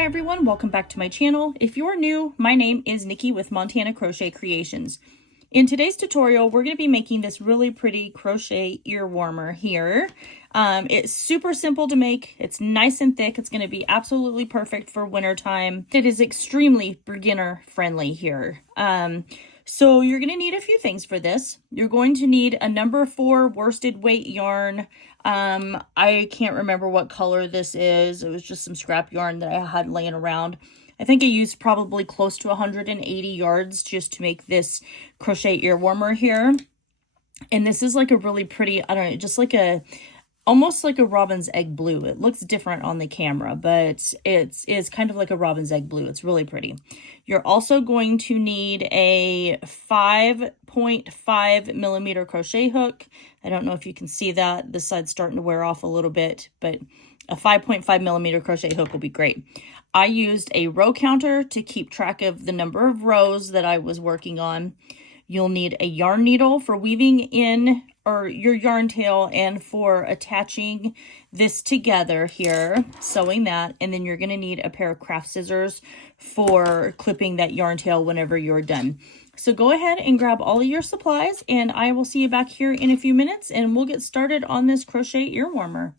Hi everyone, welcome back to my channel. If you're new, my name is Nikki with Montana Crochet Creations. In today's tutorial, we're going to be making this really pretty crochet ear warmer here. It's super simple to make. It's nice and thick. It's going to be absolutely perfect for wintertime. It is extremely beginner friendly here. So you're going to need a few things for this. You're going to need a number 4 worsted weight yarn. I can't remember what color this is. It was just some scrap yarn that I had laying around. I think I used probably close to 180 yards just to make this crochet ear warmer here. And this is like a really pretty, I don't know, just like almost like a robin's egg blue. It looks different on the camera, but it's kind of like a robin's egg blue. It's really pretty. You're also going to need a 5.5 millimeter crochet hook. I don't know if you can see that. This side's starting to wear off a little bit, but a 5.5 millimeter crochet hook will be great. I used a row counter to keep track of the number of rows that I was working on. You'll need a yarn needle for weaving in or your yarn tail and for attaching this together here, sewing that. And then you're going to need a pair of craft scissors for clipping that yarn tail whenever you're done. So go ahead and grab all of your supplies and I will see you back here in a few minutes and we'll get started on this crochet ear warmer.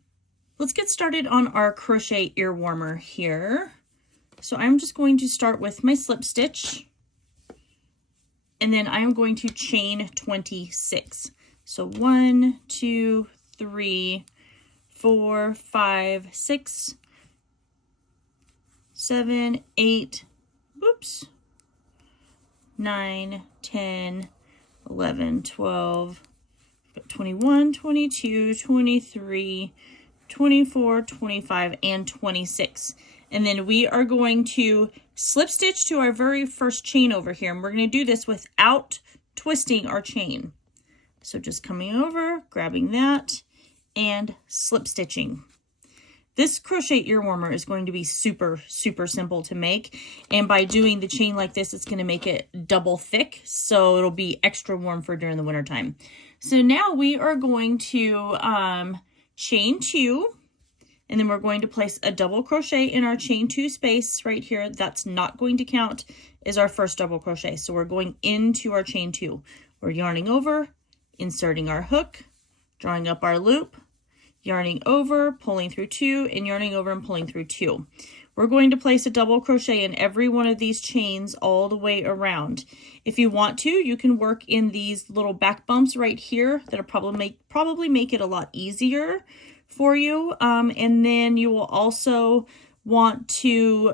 Let's get started on our crochet ear warmer here. So I'm just going to start with my slip stitch. And then I am going to chain 26. So 1, 2, 3, 4, 5, 6, 7, 8, whoops, 9, 10, 11, 12, 21, 22, 23, 24, 25, and 26. And then we are going to slip stitch to our very first chain over here. And we're going to do this without twisting our chain. So just coming over, grabbing that, and slip stitching. This crochet ear warmer is going to be super, super simple to make. And by doing the chain like this, it's going to make it double thick. So it'll be extra warm for during the winter time. So now we are going to chain 2. And then we're going to place a double crochet in our chain 2 space right here. That's not going to count as our first double crochet. So we're going into our chain 2. We're yarning over, inserting our hook, drawing up our loop, yarning over, pulling through 2, and yarning over and pulling through 2. We're going to place a double crochet in every one of these chains all the way around. If you want to, you can work in these little back bumps right here that'll probably make it a lot easier for you. And then you will also want to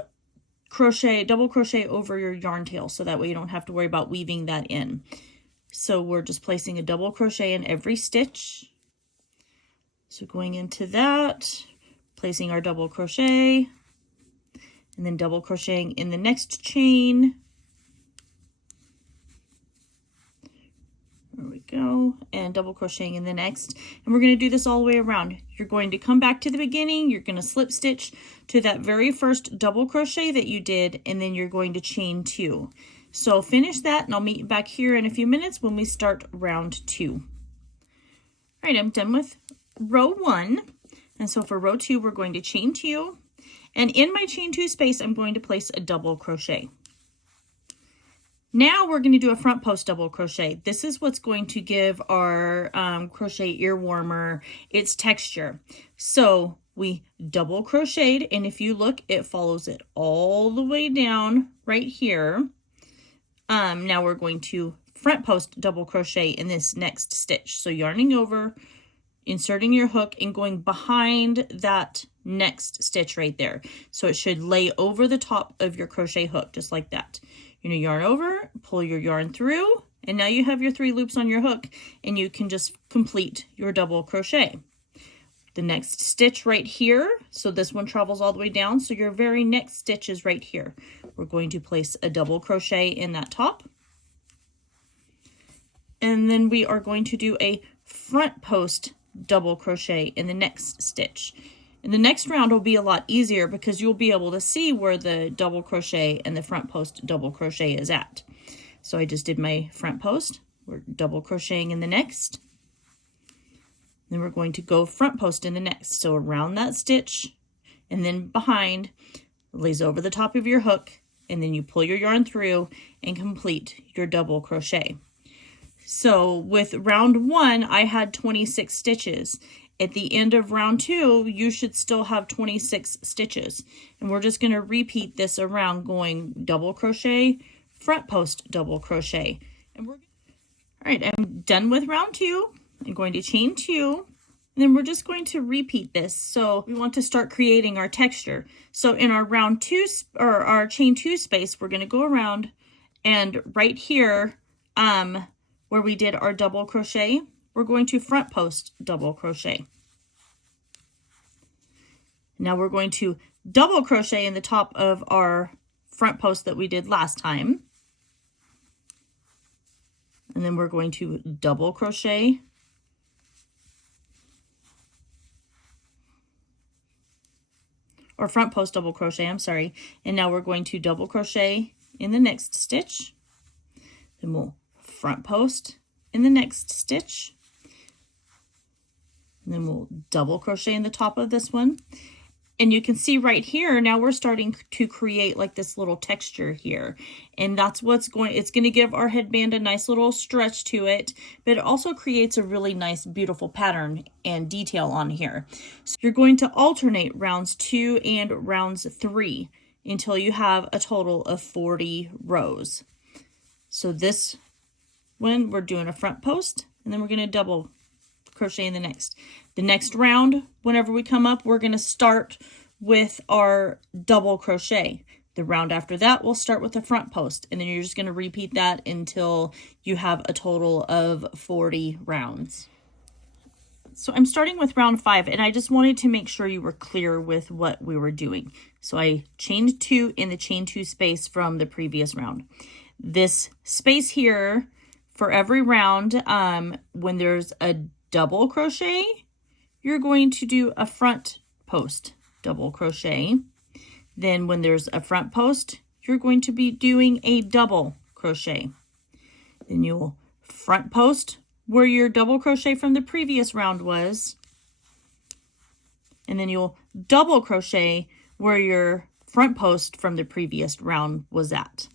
double crochet over your yarn tail so that way you don't have to worry about weaving that in. So we're just placing a double crochet in every stitch. So going into that, placing our double crochet, and then double crocheting in the next chain. There we go, and double crocheting in the next. And we're going to do this all the way around. You're going to come back to the beginning, you're going to slip stitch to that very first double crochet that you did, and then you're going to chain 2. So finish that, and I'll meet you back here in a few minutes when we start round 2. All right, I'm done with row 1. And so for row 2, we're going to chain 2. And in my chain 2 space, I'm going to place a double crochet. Now we're going to do a front post double crochet. This is what's going to give our crochet ear warmer its texture. So we double crocheted, and if you look, it follows it all the way down right here. Now we're going to front post double crochet in this next stitch. So yarning over, inserting your hook, and going behind that next stitch right there. So it should lay over the top of your crochet hook, just like that. You're going to yarn over, pull your yarn through, and now you have your 3 loops on your hook, and you can just complete your double crochet. The next stitch right here, so this one travels all the way down, so your very next stitch is right here. We're going to place a double crochet in that top. And then we are going to do a front post double crochet in the next stitch. And the next round will be a lot easier because you'll be able to see where the double crochet and the front post double crochet is at. So I just did my front post. We're double crocheting in the next. Then we're going to go front post in the next. So around that stitch and then behind, lays over the top of your hook, and then you pull your yarn through and complete your double crochet. So with round 1, I had 26 stitches. At the end of round 2, you should still have 26 stitches. And we're just going to repeat this around, going double crochet, front post double crochet. And all right, I'm done with round 2. I'm going to chain 2. And then we're just going to repeat this. So we want to start creating our texture. So in our round 2 or our chain 2 space, we're going to go around, and right here, where we did our double crochet, we're going to front post double crochet. Now we're going to double crochet in the top of our front post that we did last time. And then we're going to double crochet, or front post double crochet, I'm sorry. And now we're going to double crochet in the next stitch. Then we'll front post in the next stitch. And then we'll double crochet in the top of this one. And you can see right here, now we're starting to create like this little texture here. And that's what's it's going to give our headband a nice little stretch to it, but it also creates a really nice, beautiful pattern and detail on here. So you're going to alternate rounds 2 and rounds 3 until you have a total of 40 rows. So this one, we're doing a front post, and then we're going to double crochet in the next. The next round, whenever we come up, we're going to start with our double crochet. The round after that, we'll start with the front post, and then you're just going to repeat that until you have a total of 40 rounds. So I'm starting with round 5, and I just wanted to make sure you were clear with what we were doing. So I chained 2 in the chain 2 space from the previous round. This space here, for every round, when there's a double crochet, you're going to do a front post double crochet. Then when there's a front post, you're going to be doing a double crochet. Then you'll front post where your double crochet from the previous round was, and then you'll double crochet where your front post from the previous round was at.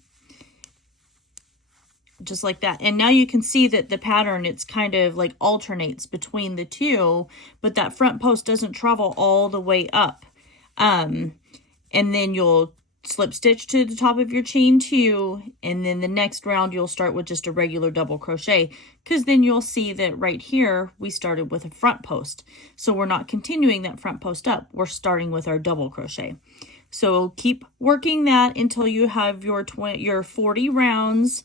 Just like that. And now you can see that the pattern, it's kind of like alternates between the two, but that front post doesn't travel all the way up. And then you'll slip stitch to the top of your chain 2, and then the next round you'll start with just a regular double crochet, because then you'll see that right here we started with a front post. So we're not continuing that front post up, we're starting with our double crochet. So keep working that until you have your 40 rounds.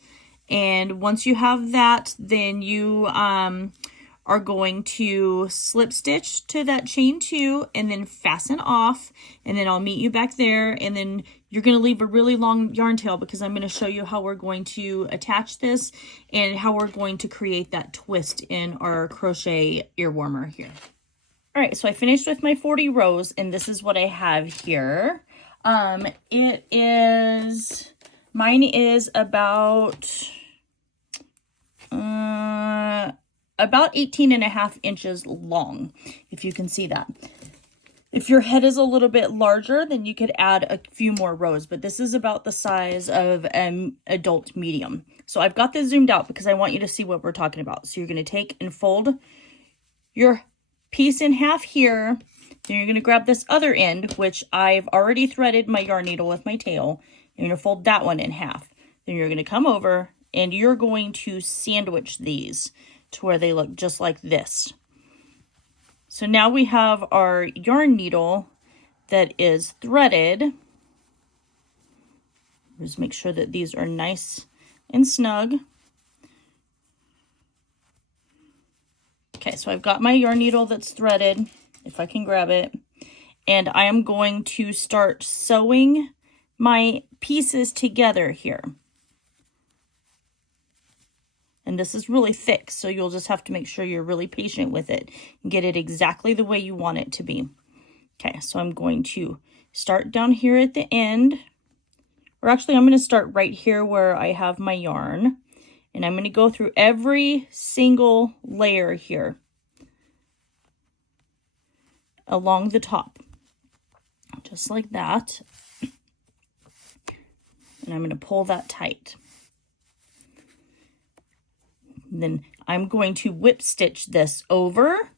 And once you have that, then you are going to slip stitch to that chain 2 and then fasten off, and then I'll meet you back there, and then you're going to leave a really long yarn tail because I'm going to show you how we're going to attach this and how we're going to create that twist in our crochet ear warmer here. All right, so I finished with my 40 rows, and this is what I have here. Mine is about 18.5 inches long, if you can see that. If your head is a little bit larger, then you could add a few more rows, but this is about the size of an adult medium. So I've got this zoomed out because I want you to see what we're talking about. So you're going to take and fold your piece in half here. Then you're going to grab this other end, which I've already threaded my yarn needle with my tail. You're going to fold that one in half. Then you're going to come over and you're going to sandwich these to where they look just like this. So now we have our yarn needle that is threaded. Just make sure that these are nice and snug. Okay, so I've got my yarn needle that's threaded, if I can grab it, and I am going to start sewing my pieces together here. And this is really thick, so you'll just have to make sure you're really patient with it and get it exactly the way you want it to be. Okay, so I'm going to start down here at the end, or actually I'm going to start right here where I have my yarn, and I'm going to go through every single layer here along the top, just like that. And I'm going to pull that tight. And then I'm going to whip stitch this over.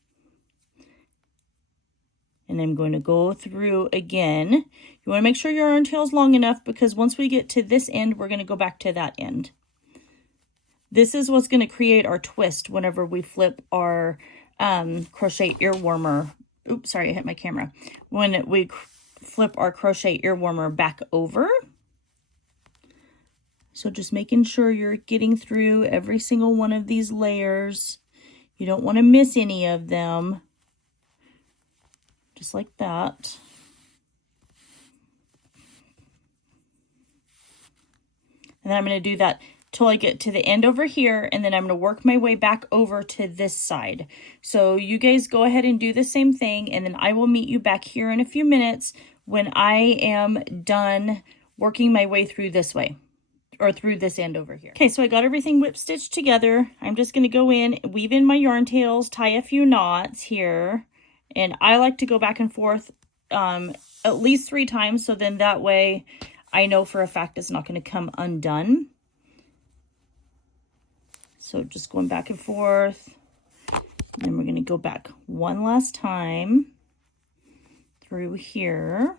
And I'm going to go through again. You want to make sure your yarn tail is long enough, because once we get to this end, we're going to go back to that end. This is what's going to create our twist whenever we flip our crochet ear warmer. Oops, sorry, I hit my camera. When we flip our crochet ear warmer back over. So just making sure you're getting through every single one of these layers. You don't want to miss any of them. Just like that. And then I'm going to do that till I get to the end over here, and then I'm going to work my way back over to this side. So you guys go ahead and do the same thing, and then I will meet you back here in a few minutes when I am done working my way through this way, or through this end over here. Okay, so I got everything whip stitched together. I'm just going to go in, weave in my yarn tails, tie a few knots here, and I like to go back and forth at least 3 times, so then that way I know for a fact it's not going to come undone. So just going back and forth. And then we're going to go back one last time through here.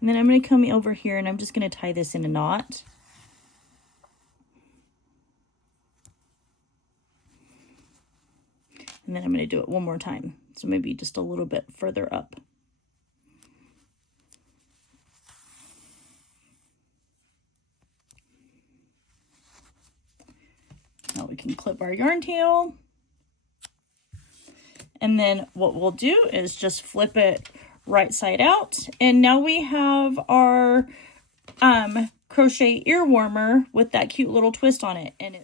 And then I'm going to come over here and I'm just going to tie this in a knot. And then I'm going to do it one more time. So maybe just a little bit further up. Now we can clip our yarn tail. And then what we'll do is just flip it right side out. And now we have our crochet ear warmer with that cute little twist on it. And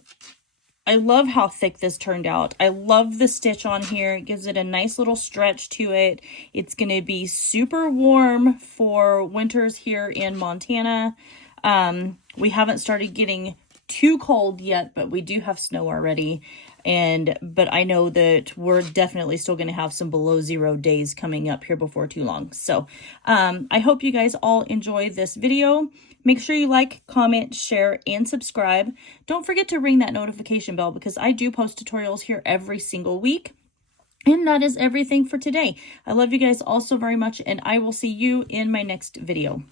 I love how thick this turned out. I love the stitch on here. It gives it a nice little stretch to it. It's going to be super warm for winters here in Montana. We haven't started getting too cold yet, but we do have snow already. But I know that we're definitely still going to have some below 0 days coming up here before too long. So I hope you guys all enjoy this video. Make sure you like, comment, share, and subscribe. Don't forget to ring that notification bell, because I do post tutorials here every single week. And that is everything for today. I love you guys all so very much, and I will see you in my next video.